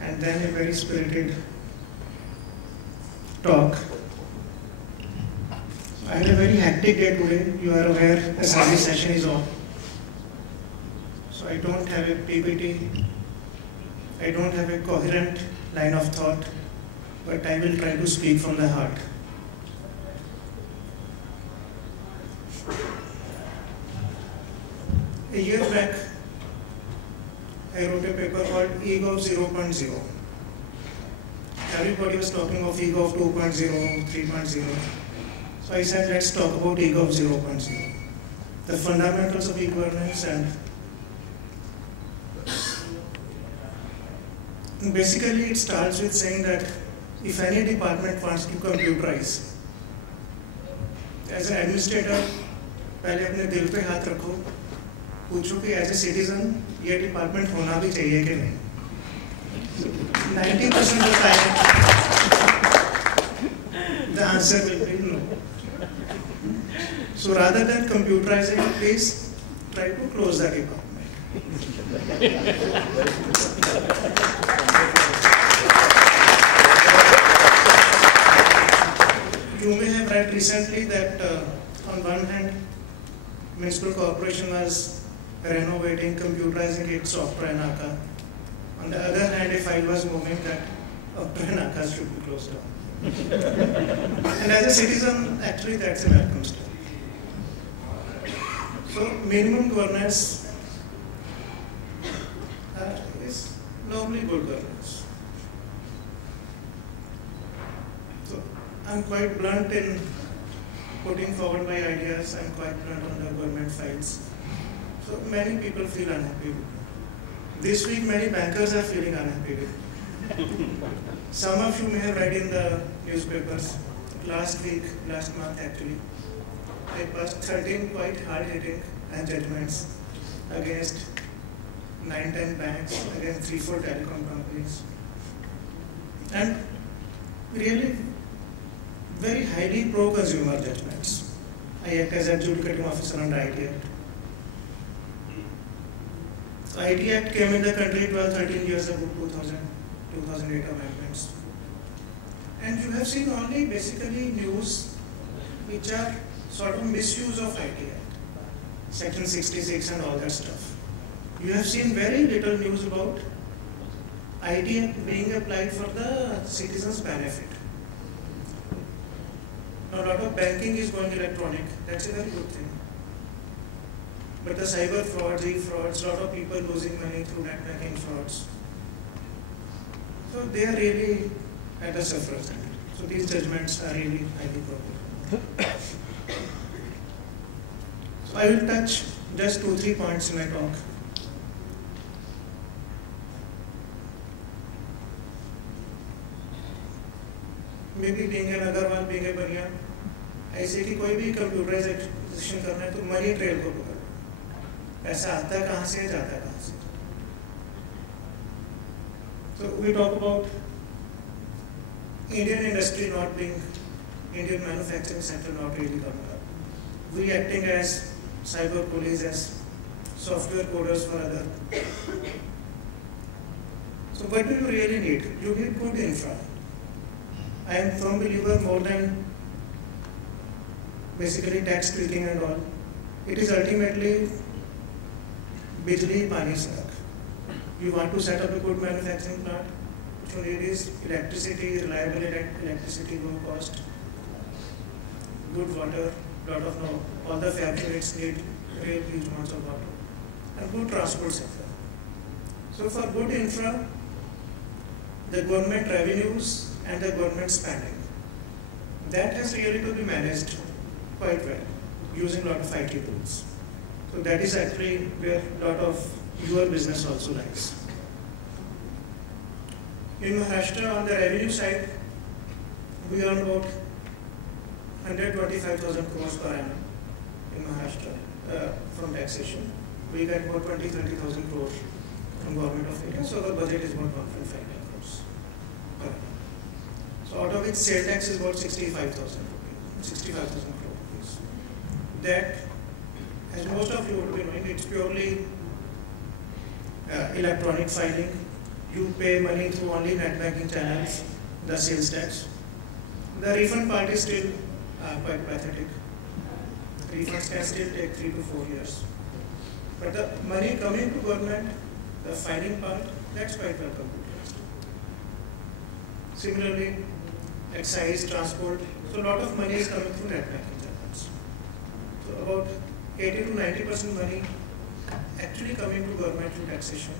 and then a very spirited talk. I had a very hectic day today. You are aware the service session is on. So I don't have a PPT. I don't have a coherent line of thought, but I will try to speak from the heart. A year back, I wrote a paper called Ego 0.0. Everybody was talking of Ego of 2.0, 3.0. So I said, let's talk about Ego of 0.0. The fundamentals of e-governance, and basically it starts with saying that if any department wants to computerize, as an administrator, पहले अपने दिल पे हाथ रखो, पूछो कि as a citizen ये department होना भी चाहिए कि नहीं. 90% of the time, the answer will be no. So rather than computerizing, please try to close the department. You may have read recently that on one hand, Municipal Corporation was renovating, computerizing its software NACA. On the other hand, a file was moving that software NACA should be closed down. And as a citizen, actually that's a welcome step. So minimum governance is normally good governance. So I'm quite blunt in putting forward my ideas. I'm quite blunt on the government files. So many people feel unhappy with me. This week many bankers are feeling unhappy with me. Some of you may have read in the newspapers, last month actually, I passed 13 quite hard-hitting judgments against 9-10 banks, against 3-4 telecom companies. And really very highly pro-consumer judgments. I act as adjudicating officer under IT Act. So IT Act came in the country 12-13 years ago, 2008 amendments. And you have seen only basically news which are sort of misuse of IT Act, Section 66 and all that stuff. You have seen very little news about IT Act being applied for the citizens' benefit. Now, a lot of banking is going electronic. That's a very good thing. But the cyber frauds, e-frauds, a lot of people losing money through net banking frauds. So they are really at a sufferer's end. So these judgments are really highly probable. So I will touch just 2-3 points in my talk. Maybe being an Agarwal, being a Baniya, ऐसे कि कोई भी computerisation करना है तो money trail को पकड़ो. पैसा आता है कहाँ से, जाता है कहाँ से. So we talk about Indian industry not being, Indian manufacturing sector not really coming up. We acting as cyber police, as software coders for other. So what do you really need? You need good infra. I am firm believer more than basically tax tweaking and all. It is ultimately bijli, pani, sadak. You want to set up a good manufacturing plant, what you need is electricity, reliable electricity, low cost, good water, all the fabricates need real huge amounts of water, and good transport sector. So for good infra, the government revenues and the government spending, that has really to be managed quite well, using a lot of IT tools. So that is actually where a lot of your business also lies. In Maharashtra, on the revenue side, we earn about 125,000 crores per annum in Maharashtra from taxation. We get about 20-30,000 crores from government of India, so the budget is about 1.5 lakh crores per annum. So out of which sale tax is about 65,000 crore rupees. That, as most of you would be knowing, it's purely electronic filing. you pay money through only net banking channels, the sales tax. The refund part is still quite pathetic. Refunds can still take 3 to 4 years. But the money coming to government, the fining part, that's quite welcome. Similarly, excise, transport, so a lot of money is coming through net banking channels. So about 80 to 90% money actually coming to government through taxation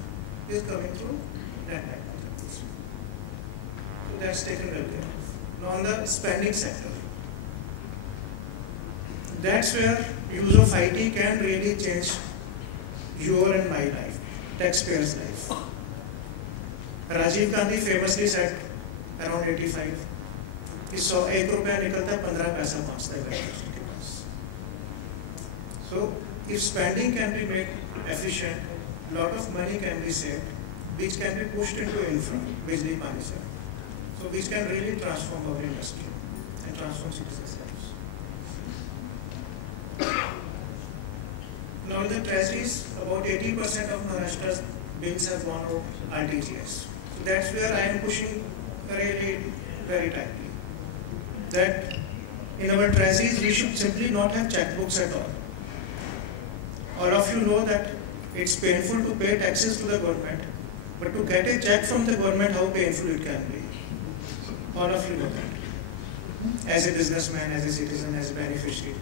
is coming through net banking channels. So that's taken well care of. Now on the spending sector, that's where use of IT can really change your and my life, taxpayers' life. Rajiv Gandhi famously said around 85, कि 101 रुपया निकलता है 15 पैसा पहुंचता है के पास. So if spending can be made efficient, lot of money can be saved, which can be pushed into infra, Bijli Pani se. So which can really transform our industry and transform citizens' lives. Now in the treasuries, about 80% of Maharashtra's bills have gone out RTGS. So that's where I am pushing really very tightly. That in our treasuries we should simply not have checkbooks at all. All of you know that it's painful to pay taxes to the government, but to get a check from the government, how painful it can be. All of you know that. As a businessman, as a citizen, as a beneficiary.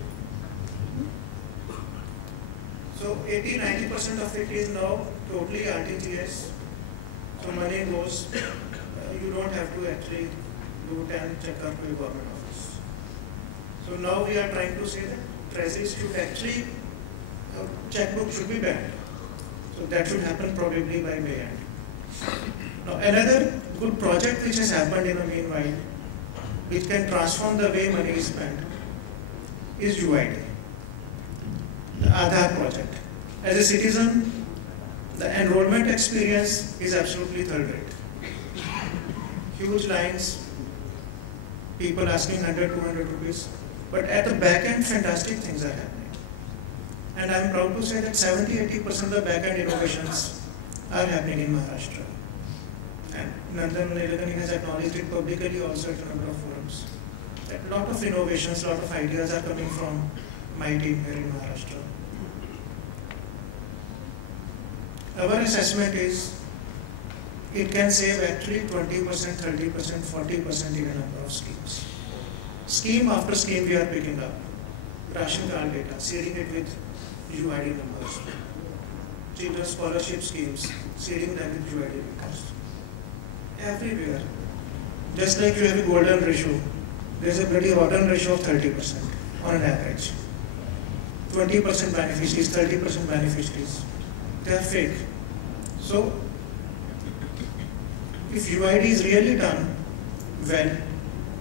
So 80-90% of it is now totally RTGS. So money goes, you don't have to actually do 10 check up to a government office. So now we are trying to say that treasuries should actually, checkbook should be banned. So that should happen probably by May end. Now another good project which has happened in the meanwhile, which can transform the way money is spent, is UID, the Aadhaar project. As a citizen, the enrollment experience is absolutely third rate. Huge lines, people asking 100, 200 rupees, but at the back end, fantastic things are happening. And I am proud to say that 70-80% of the back end innovations are happening in Maharashtra. And Nandan Nilekani has acknowledged it publicly also at a number of forums. A lot of innovations, a lot of ideas are coming from my team here in Maharashtra. Our assessment is it can save actually 20%, 30%, 40% in a number of schemes. Scheme after scheme we are picking up. Ration card data, seeding it with UID numbers. Children's scholarship schemes, seeding them with UID numbers. Everywhere. Just like you have a golden ratio, there is a pretty rotten ratio of 30% on an average. 20% beneficiaries, 30% beneficiaries. They are fake. So, if UID is really done well,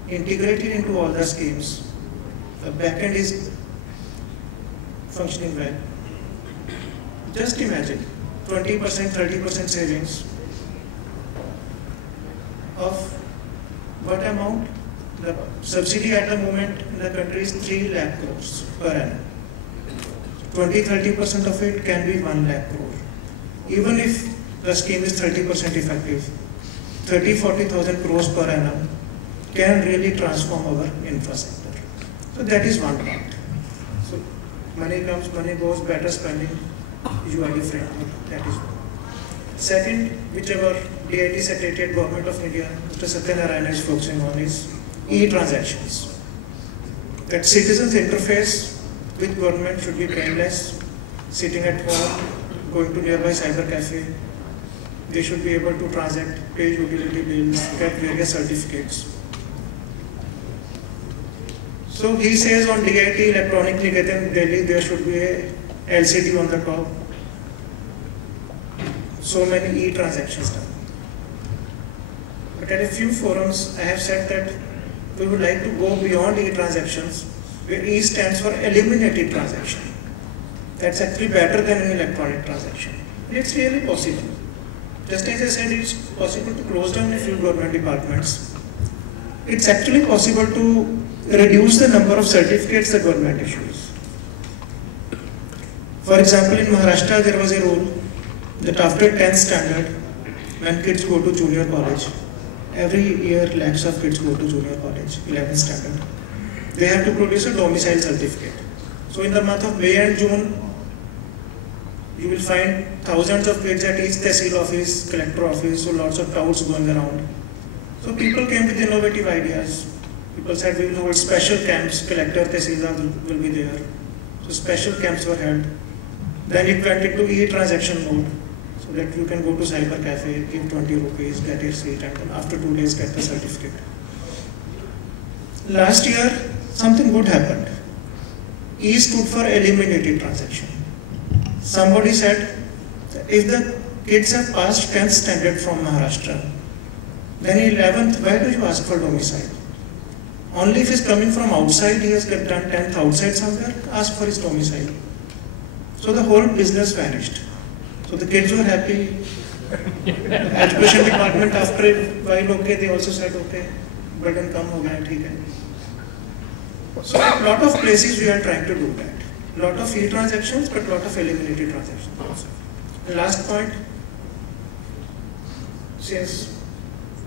integrated into all the schemes, the backend is functioning well. Just imagine 20%, 30% savings of what amount? The subsidy at the moment in the country is 3 lakh crores per annum. 20-30% of it can be 1 lakh crore. Even if the scheme is 30% effective, 30-40,000 crores per annum can really transform our infrastructure. So that is one part. So money comes, money goes, better spending, UID friendly. That is one. Second, which our DIT Secretariat Government of India, Mr. Satyanarayana is focusing on is e-transactions. That citizens' interface with government should be painless, sitting at home, going to nearby cyber cafe. They should be able to transact, pay utility bills, get various certificates. So he says on DIT Electronic Niketan Delhi there should be a LCD on the top. So many e-transactions done. But at a few forums I have said that we would like to go beyond e-transactions, where E stands for eliminated transaction. That's actually better than an electronic transaction. And it's really possible. Just as I said, it's possible to close down a few government departments. It's actually possible to reduce the number of certificates the government issues. For example, in Maharashtra there was a rule that after 10th standard, when kids go to junior college, every year lakhs of kids go to junior college, 11th standard. They have to produce a domicile certificate. So in the month of May and June, you will find thousands of kids at each tehsil office, collector office, so lots of crowds going around. So people came with innovative ideas. People said we will hold special camps, collector, tehsildar will be there. So special camps were held. Then it went into e-transaction mode, so that you can go to cyber cafe, give 20 rupees, get a seat, and then after 2 days get the certificate. Last year, something good happened. E stood for eliminated transaction. Somebody said, if the kids have passed 10th standard from Maharashtra, then in 11th, why do you ask for domicile? Only if he's coming from outside, he has done 10th outside somewhere, ask for his domicile. So the whole business vanished. So the kids were happy. Education department after a while, okay, they also said, okay, burden come ho gaya, theek hai. So a lot of places we are trying to do that. Lot of e-transactions, but lot of eliminated transactions also. The last point, since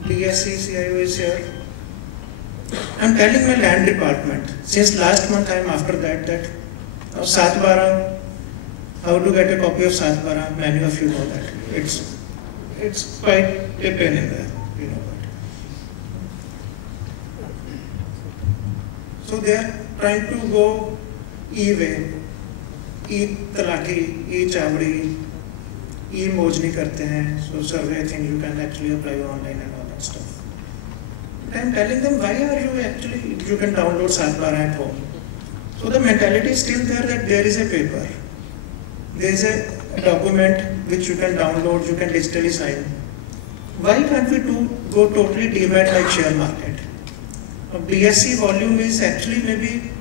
BSc CIO is here, I'm telling my land department, since last month I am after that now Satbara, how to get a copy of Satbara, many of you know that. It's quite a pain in the, you know that. So they are trying to go e-way, e-talaki, e-chavdi, e-mojni karte hain, so survey thing you can actually apply online and all that stuff. But I'm telling them, why are you actually, you can download Satbara at home. So the mentality is still there that there is a paper. There is a document which you can download, you can digitally sign. Why can't we go totally demat like share market? A BSc volume is actually maybe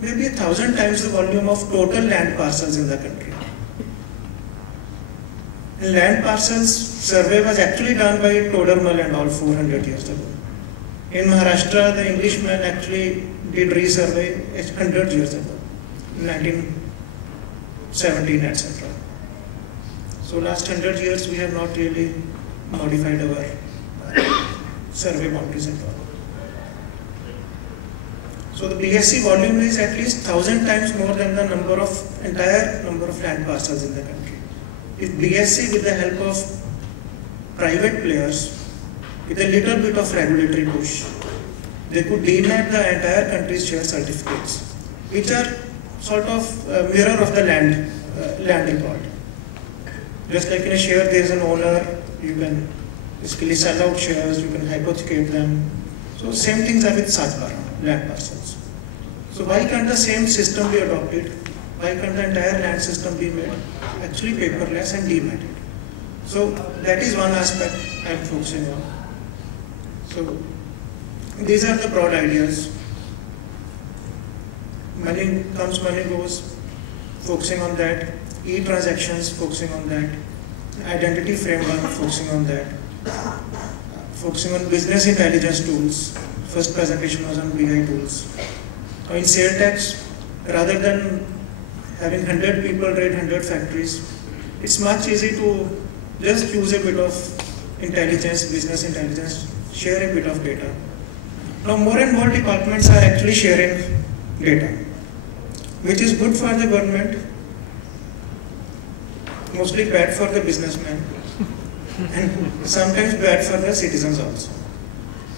1,000 times the volume of total land parcels in the country. And land parcels survey was actually done by Todermal and all 400 years ago. In Maharashtra, the Englishman actually did resurvey 100 years ago, 1917, etc. So last 100 years we have not really modified our survey boundaries at all. So the BSc volume is at least 1,000 times more than the entire number of land parcels in the country. If BSc, with the help of private players, with a little bit of regulatory push, they could demat the entire country's share certificates, which are sort of a mirror of the land record. Just like in a share, there is an owner, you can basically sell out shares, you can hypothecate them. So same things are with Satbara, land parcels. So why can't the same system be adopted? Why can't the entire land system be made actually paperless and dematted? So that is one aspect I am focusing on. So these are the broad ideas. Money comes, money goes, focusing on that. E-transactions, focusing on that. Identity framework, focusing on that. Focusing on business intelligence tools. First presentation was on BI tools. In sale tax, rather than having 100 people raid 100 factories, it's much easy to just use a bit of intelligence, business intelligence, share a bit of data. Now more and more departments are actually sharing data, which is good for the government, mostly bad for the businessmen, and sometimes bad for the citizens also.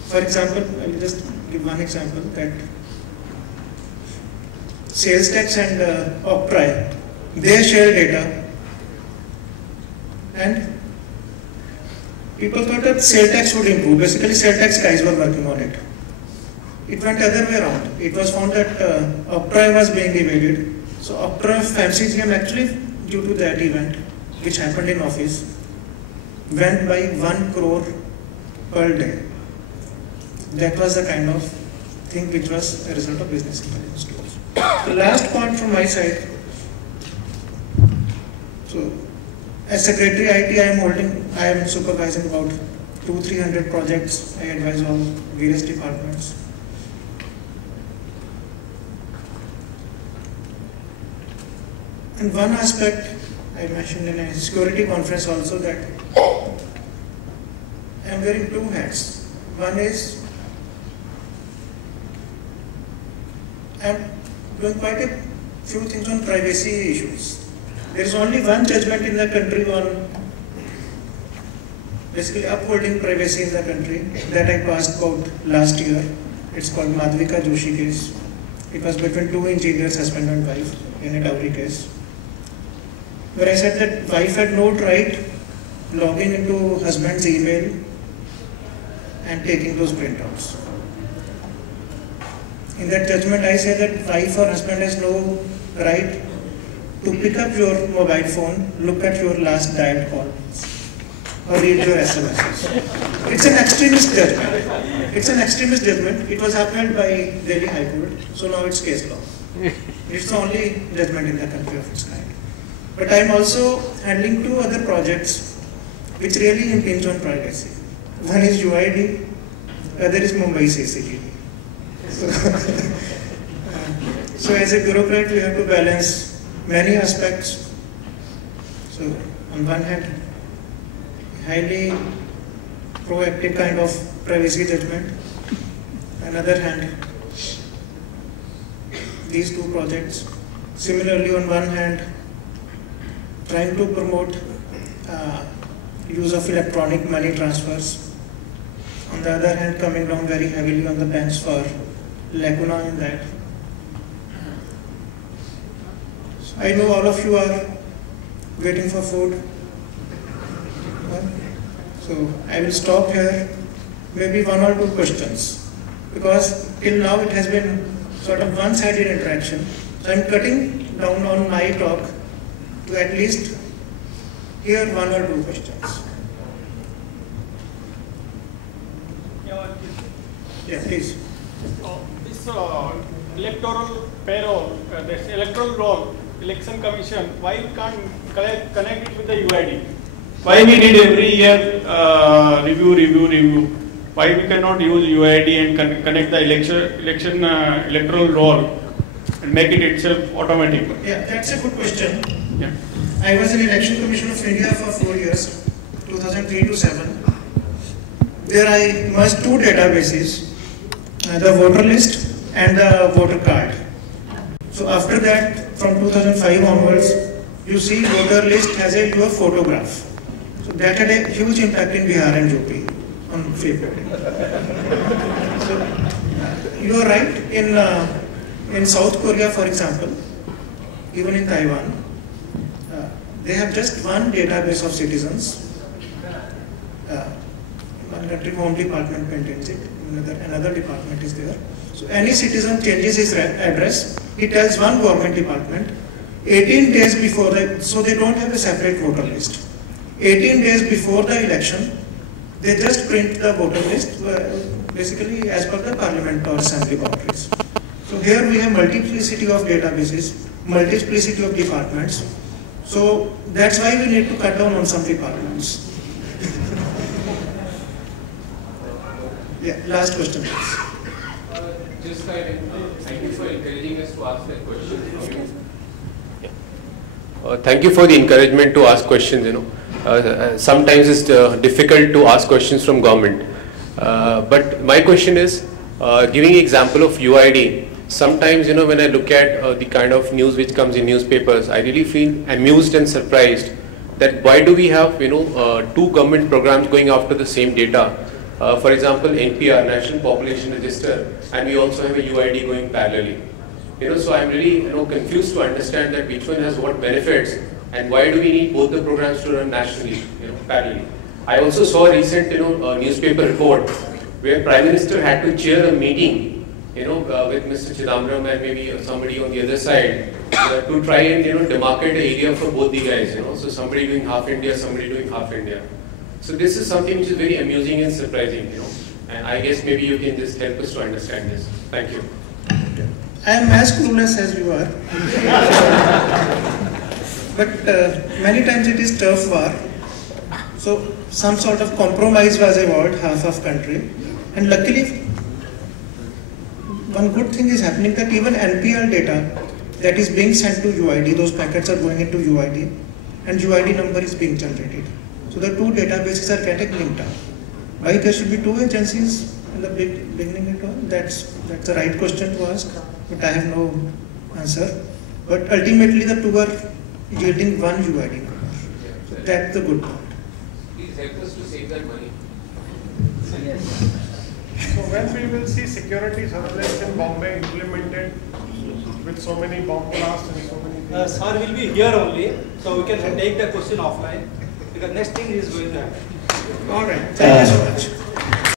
For example, I will just give one example that sales tax and Octroi, they share data, and people thought that sales tax would improve. Basically, sales tax guys were working on it. It went other way around. It was found that Octroi was being evaded. So Octroi fancy GM actually, due to that event, which happened in office, went by 1 crore per day. That was the kind of thing which was a result of business intelligence tools. The last point from my side. So, as Secretary IT, I am supervising about 200-300 projects. I advise all various departments. And one aspect I mentioned in a security conference also, that I'm wearing two hats. One is I'm doing quite a few things on privacy issues. There is only one judgment in the country on basically upholding privacy in the country that I passed about last year. It's called Madhvika Joshi case. It was between two engineers, husband and wife, in a dowry case, where I said that wife had no right logging into husband's email and taking those printouts. In that judgment, I said that wife or husband has no right to pick up your mobile phone, look at your last dialed call, or read your SMSs. It's an extremist judgment. It's an extremist judgment. It was upheld by Delhi High Court, so now it's case law. It's the only judgment in the country of its kind. But I'm also handling two other projects which really impinge on privacy. One is UID, the other is Mumbai CCTV. So as a bureaucrat, we have to balance many aspects. So on one hand, highly proactive kind of privacy judgment. On the other hand, these two projects. Similarly, on one hand, trying to promote use of electronic money transfers. On the other hand, coming down very heavily on the banks for lacuna in that. So I know all of you are waiting for food. So I will stop here, maybe one or two questions, because till now it has been sort of one-sided interaction. So I'm cutting down on my talk to at least hear one or two questions. Yeah, please. This electoral payroll, this electoral roll, election commission, why we can't connect it with the UID? Why we need every year review? Why we cannot use UID and connect the election electoral roll and make it itself automatic? Yeah, that's a good question. Yeah. I was in Election Commission of India for 4 years, 2003 to 7. There I merged two databases, the voter list and the voter card. So after that, from 2005 onwards, you see voter list has your photograph. So that had a huge impact in Bihar and UP on fake voting. So you are right. In South Korea, for example, even in Taiwan, they have just one database of citizens. One country home department maintains it, another department is there. So any citizen changes his address, he tells one government department, 18 days before so they don't have a separate voter list. 18 days before the election, they just print the voter list, basically as per the parliament or assembly boundaries. So here we have multiplicity of databases, multiplicity of departments. So that's why we need to cut down on some departments. Yeah, last question, please. Thank you for encouraging us to ask that question from you. Thank you for the encouragement to ask questions. Sometimes it's difficult to ask questions from government. But my question is, giving example of UID, sometimes when I look at the kind of news which comes in newspapers, I really feel amused and surprised that why do we have two government programs going after the same data? For example, NPR, National Population Register, and we also have a UID going parallelly. So I'm really confused to understand that which one has what benefits and why do we need both the programs to run nationally, parallelly. I also saw a recent newspaper report where Prime Minister had to chair a meeting with Mr. Chidambaram and maybe somebody on the other side to try and demarcate the area for both the guys. So somebody doing half India, somebody doing half India. So this is something which is very amusing and surprising, and I guess maybe you can just help us to understand this. Thank you. I am as clueless as you are. But many times it is turf war. So some sort of compromise was evolved, half of country. And luckily, one good thing is happening that even NPL data that is being sent to UID, those packets are going into UID and UID number is being generated. So the two databases are getting linked up. Why there should be two agencies in the beginning at all? That's the right question to ask, but I have no answer. But ultimately the two are yielding one UID number. So that's the good part. Please help us to save that money. So when we will see security surveillance in Bombay implemented with so many bomb blasts and so many things? Sir will be here only, so we can take the question offline because next thing is going to happen. All right. Thank you so much.